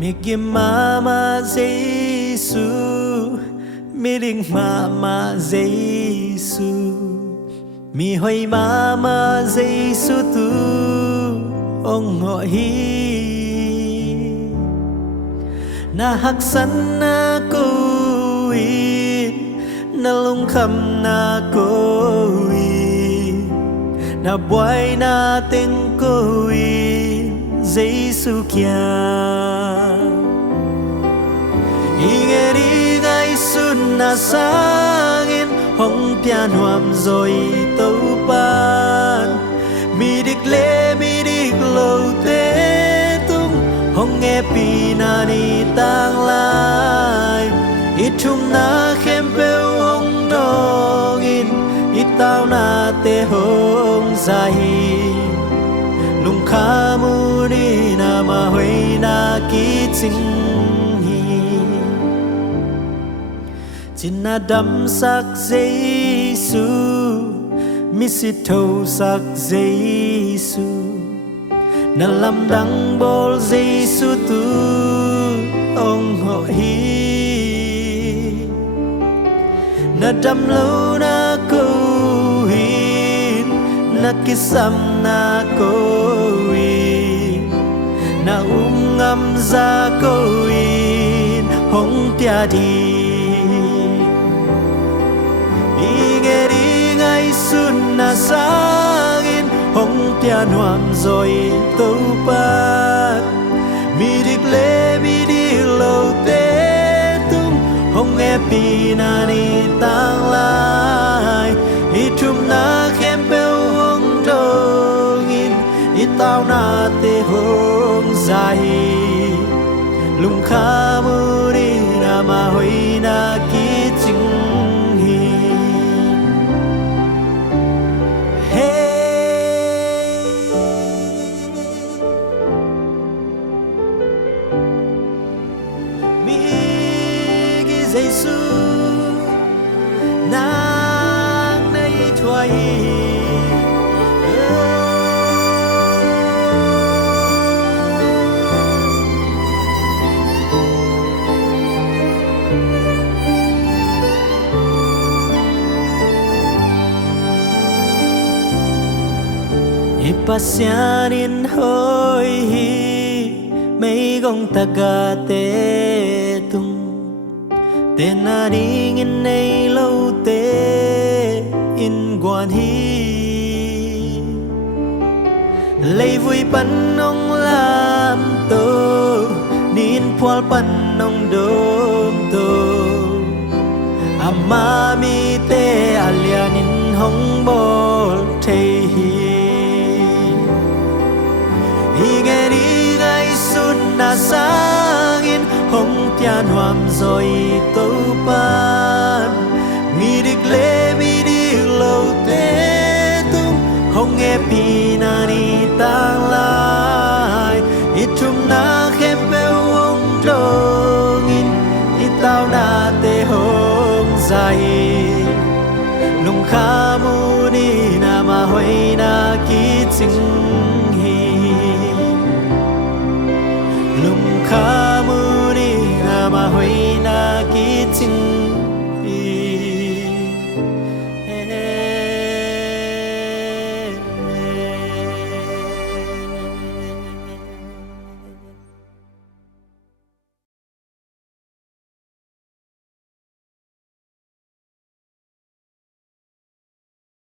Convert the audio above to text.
mi kim mama Giêsu mi ding mama Giêsu mi hoi mama Giêsu tu ông họ hi na hak san na ko na lung kham na ko na boy na tình ko Giêsu kia ingeri gai sun na sangin hong pian huam rồi tâu pan mi dik le mi dik lâu te tung hong nghe pi na ni tang lai itum na khem peu hong dongin itao na te hong zai lung kha mu ni na ma hui na ki ching Chính na đâm sắc Giêsu, mi xịt thâu sắc Giêsu, na làm đắng bol Giêsu tu ông họ hi, na đâm lâu na câu hin, na kisam na câu hin, na ngâm ra câu hin, hong tia đi. Na sangin hong pian huam rồi tâu pat mi dik le mi đi lâu te tung hong nghe pi na ni tang lai itum na khem peu hong dongin itao na te hong zai lung kha mu đi na ma hui na ki ching Giêsu nang nay thoại ipasyanin hoi hi mấy gong tagate tung tên na đi in nay lâu tê in quan hi lấy vui bắn ông làm tô nín phal bắn ông đom tô ama mi tê alian in hong bol thei hi nghe đi gai sun na sang in hong tian huam rồi tâu pan mi dik le mi đi lâu te tung hong nghe pi na ni tang lai itum na khem peu hong dongin itao na te hong zai lung kha mu ni na ma hoi na ki ching